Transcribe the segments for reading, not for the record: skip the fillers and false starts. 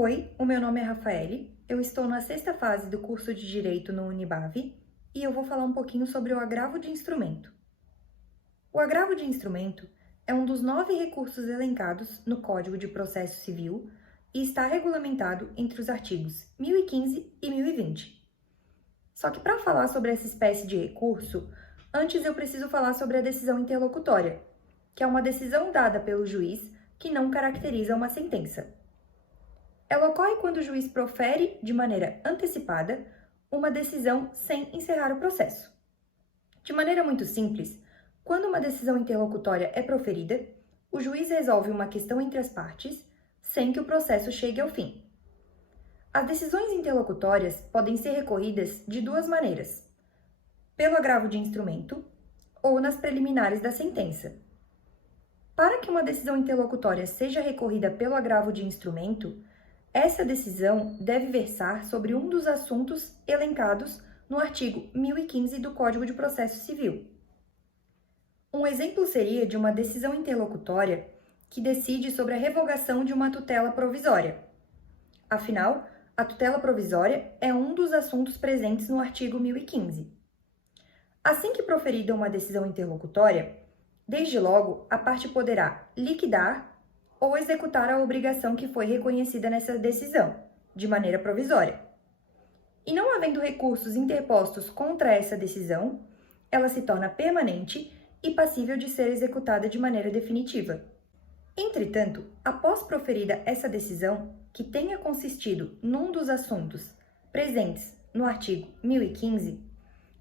Oi, o meu nome é Rafaele, eu estou na sexta fase do curso de Direito no Unibave e eu vou falar um pouquinho sobre o agravo de instrumento. O agravo de instrumento é um dos 9 recursos elencados no Código de Processo Civil e está regulamentado entre os artigos 1015 e 1020. Só que para falar sobre essa espécie de recurso, antes eu preciso falar sobre a decisão interlocutória, que é uma decisão dada pelo juiz que não caracteriza uma sentença. Ela ocorre quando o juiz profere, de maneira antecipada, uma decisão sem encerrar o processo. De maneira muito simples, quando uma decisão interlocutória é proferida, o juiz resolve uma questão entre as partes sem que o processo chegue ao fim. As decisões interlocutórias podem ser recorridas de duas maneiras: pelo agravo de instrumento ou nas preliminares da sentença. Para que uma decisão interlocutória seja recorrida pelo agravo de instrumento, essa decisão deve versar sobre um dos assuntos elencados no artigo 1015 do Código de Processo Civil. Um exemplo seria de uma decisão interlocutória que decide sobre a revogação de uma tutela provisória. Afinal, a tutela provisória é um dos assuntos presentes no artigo 1015. Assim que proferida uma decisão interlocutória, desde logo a parte poderá liquidar ou executar a obrigação que foi reconhecida nessa decisão, de maneira provisória. E não havendo recursos interpostos contra essa decisão, ela se torna permanente e passível de ser executada de maneira definitiva. Entretanto, após proferida essa decisão, que tenha consistido num dos assuntos presentes no artigo 1015,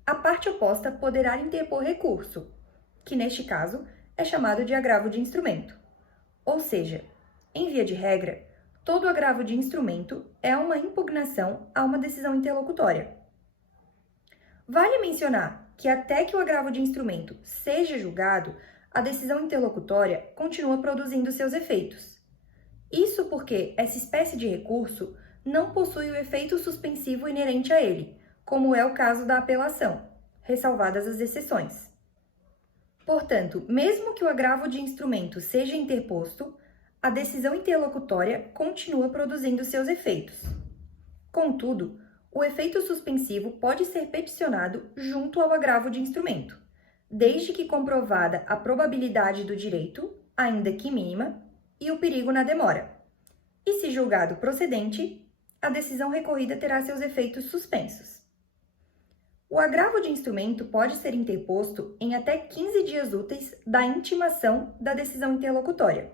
a parte oposta poderá interpor recurso, que neste caso é chamado de agravo de instrumento. Ou seja, em via de regra, todo agravo de instrumento é uma impugnação a uma decisão interlocutória. Vale mencionar que até que o agravo de instrumento seja julgado, a decisão interlocutória continua produzindo seus efeitos. Isso porque essa espécie de recurso não possui o efeito suspensivo inerente a ele, como é o caso da apelação, ressalvadas as exceções. Portanto, mesmo que o agravo de instrumento seja interposto, a decisão interlocutória continua produzindo seus efeitos. Contudo, o efeito suspensivo pode ser peticionado junto ao agravo de instrumento, desde que comprovada a probabilidade do direito, ainda que mínima, e o perigo na demora. E se julgado procedente, a decisão recorrida terá seus efeitos suspensos. O agravo de instrumento pode ser interposto em até 15 dias úteis da intimação da decisão interlocutória.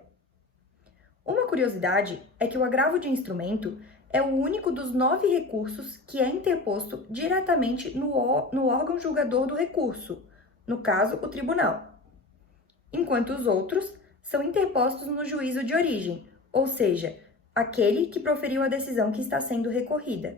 Uma curiosidade é que o agravo de instrumento é o único dos 9 recursos que é interposto diretamente no órgão julgador do recurso, no caso, o tribunal, enquanto os outros são interpostos no juízo de origem, ou seja, aquele que proferiu a decisão que está sendo recorrida.